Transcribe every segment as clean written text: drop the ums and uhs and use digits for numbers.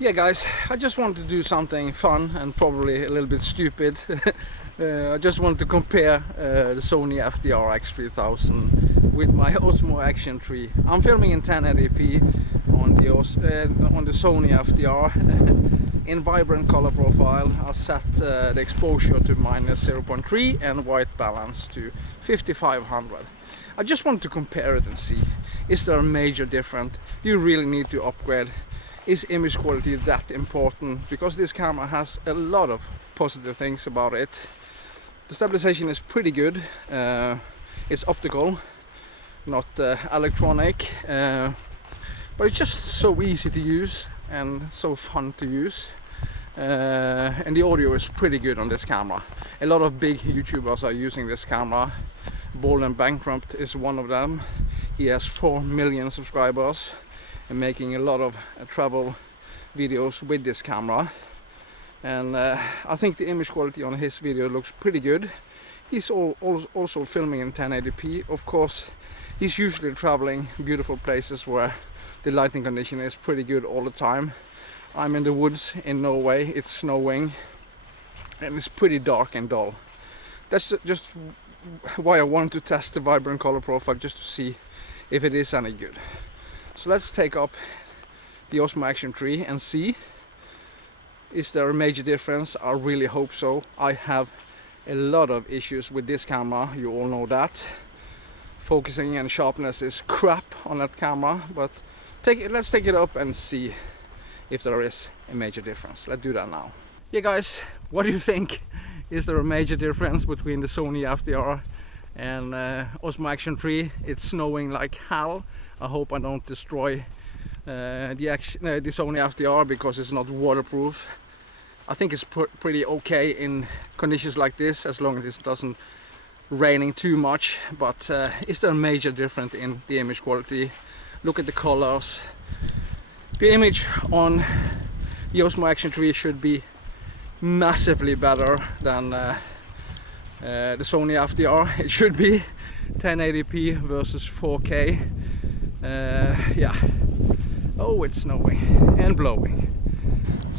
Yeah guys, I just want to do something fun and probably a little bit stupid. I just want to compare the Sony FDR-X3000 with my Osmo Action 3. I'm filming in 1080p on the Sony FDR in vibrant color profile. I set the exposure to -0.3 and white balance to 5500. I just want to compare it and see, is there a major difference? Do you really need to upgrade? Is image quality that important? Because this camera has a lot of positive things about it. The stabilization is pretty good. It's optical, not electronic, but it's just so easy to use and so fun to use. And the audio is pretty good on this camera. A lot of big YouTubers are using this camera. Bald and Bankrupt is one of them. He has 4 million subscribers and making a lot of travel videos with this camera, and I think the image quality on his video looks pretty good. He's also filming in 1080p. Of course, he's usually traveling beautiful places where the lighting condition is pretty good all the time. I'm in the woods in Norway, it's snowing and it's pretty dark and dull. That's just why I want to test the vibrant color profile, just to see if it is any good. So let's take up the Osmo Action 3 and see, is there a major difference? I really hope so. I have a lot of issues with this camera, you all know that. Focusing and sharpness is crap on that camera, but let's take it up and see if there is a major difference. Let's do that now. Yeah guys, what do you think? Is there a major difference between the Sony FDR and Osmo Action 3? It's snowing like hell. I hope I don't destroy the Sony FDR because it's not waterproof. I think it's pretty okay in conditions like this, as long as it doesn't raining too much. But is there a major difference in the image quality? Look at the colors. The image on the Osmo Action 3 should be massively better than the Sony FDR. It should be 1080p versus 4K. Yeah. Oh, it's snowing and blowing.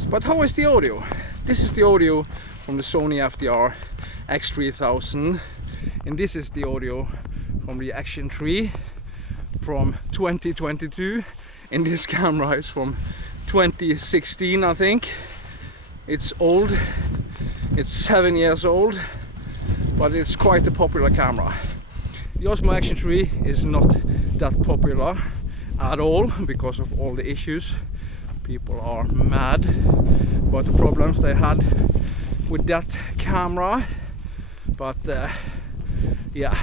But how is the audio? This is the audio from the Sony FDR-X3000, and this is the audio from the Action 3 from 2022, and this camera is from 2016, I think. It's old, it's 7 years old, but it's quite a popular camera. The Osmo Action 3 is not that popular at all because of all the issues. People are mad about the problems they had with that camera, but yeah,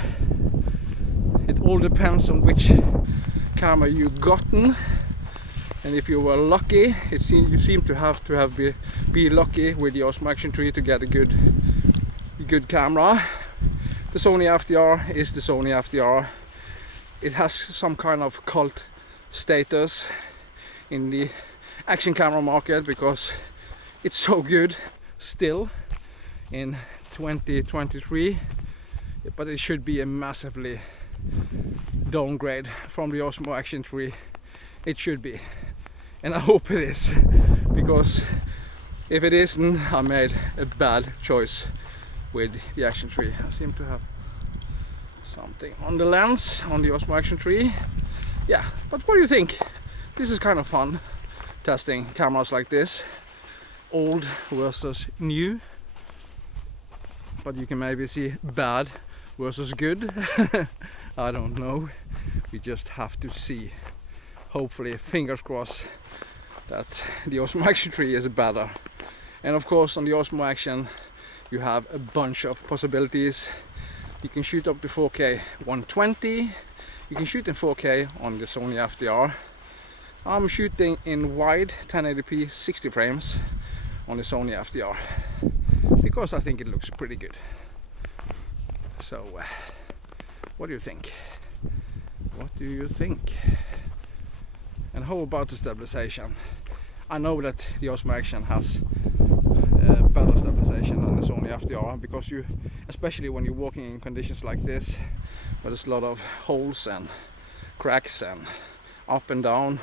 it all depends on which camera you've gotten, and if you were lucky, you seem to have be lucky with the Osmo Action 3 to get a good camera. The Sony FDR is the Sony FDR. It has some kind of cult status in the action camera market because it's so good still in 2023, but it should be a massively downgrade from the Osmo Action 3. It should be, and I hope it is, because if it isn't, I made a bad choice with the Action 3. I seem to have something on the lens on the Osmo Action 3. Yeah, but what do you think? This is kind of fun, testing cameras like this, old versus new. But you can maybe see bad versus good. I don't know. We just have to see. Hopefully, fingers crossed, that the Osmo Action 3 is better. And of course, on the Osmo Action, you have a bunch of possibilities. You can shoot up to 4K 120. You can shoot in 4K on the Sony FDR. I'm shooting in wide 1080p 60 frames on the Sony FDR because I think it looks pretty good. So, what do you think? What do you think? And how about the stabilization? I know that the Osmo Action has better stabilization than the Sony FDR, because especially when you're walking in conditions like this, where there's a lot of holes and cracks and up and down,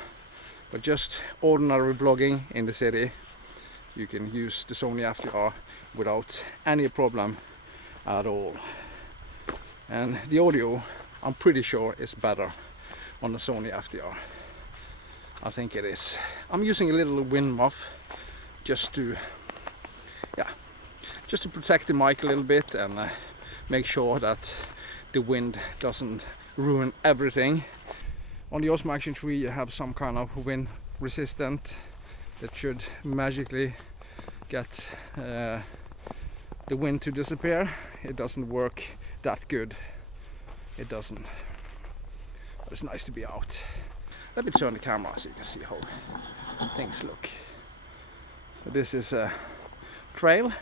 But just ordinary vlogging in the city, you can use the Sony FDR without any problem at all. And the audio, I'm pretty sure, is better on the Sony FDR. I think it is. I'm using a little wind muff just to protect the mic a little bit and make sure that the wind doesn't ruin everything. On the Osmo Action 3 you have some kind of wind resistant that should magically get the wind to disappear. It doesn't work that good. It doesn't. But it's nice to be out. Let me turn the camera so you can see how things look. So this is a trail.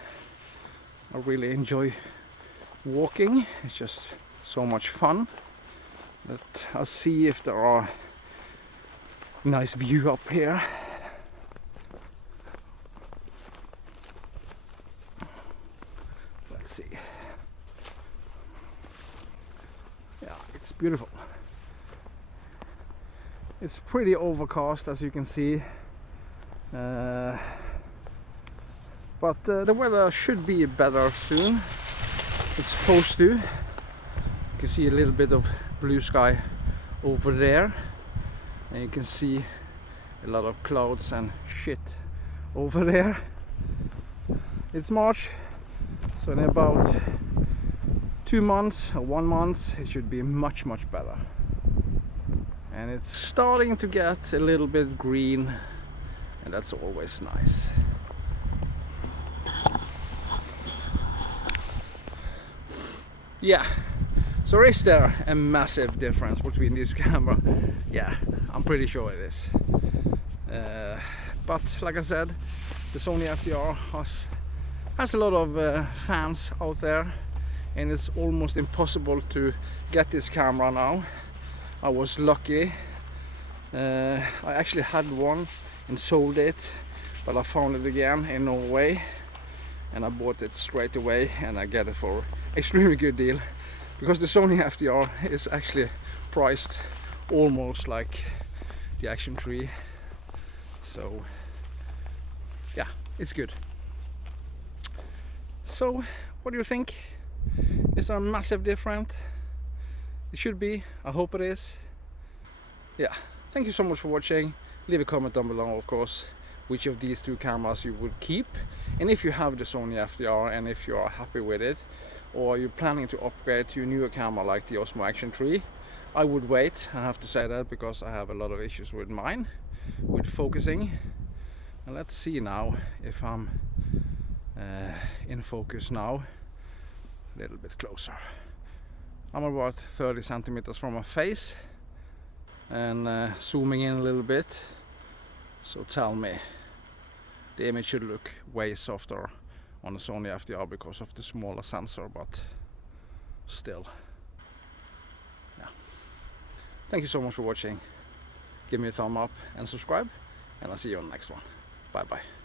I really enjoy walking. It's just so much fun. I'll see if there are nice view up here. Let's see. Yeah, it's beautiful. It's pretty overcast, as you can see, but the weather should be better soon. It's supposed to. You can see a little bit of blue sky over there, and you can see a lot of clouds and shit over there. It's March, so in about 2 months or 1 month it should be much better. And it's starting to get a little bit green, and that's always nice. Yeah, so is there a massive difference between this camera? Yeah, I'm pretty sure it is. But like I said, the Sony FDR has a lot of fans out there, and it's almost impossible to get this camera now. I was lucky. I actually had one and sold it, but I found it again in Norway, and I bought it straight away, and I get it for extremely good deal, because the Sony FDR is actually priced almost like the Action 3. So yeah, it's good. So what do you think? Is there a massive difference? It should be. I hope it is. Yeah, thank you so much for watching. Leave a comment down below, of course, which of these two cameras you would keep, and if you have the Sony FDR and if you are happy with it, or you're planning to upgrade to a newer camera like the Osmo Action 3. I would wait, I have to say that, because I have a lot of issues with mine, with focusing. And let's see now if I'm in focus now. A little bit closer. I'm about 30 centimeters from my face, and zooming in a little bit. So tell me, the image should look way softer on the Sony FDR because of the smaller sensor, but still. Yeah. Thank you so much for watching. Give me a thumb up and subscribe, and I'll see you on the next one. Bye bye.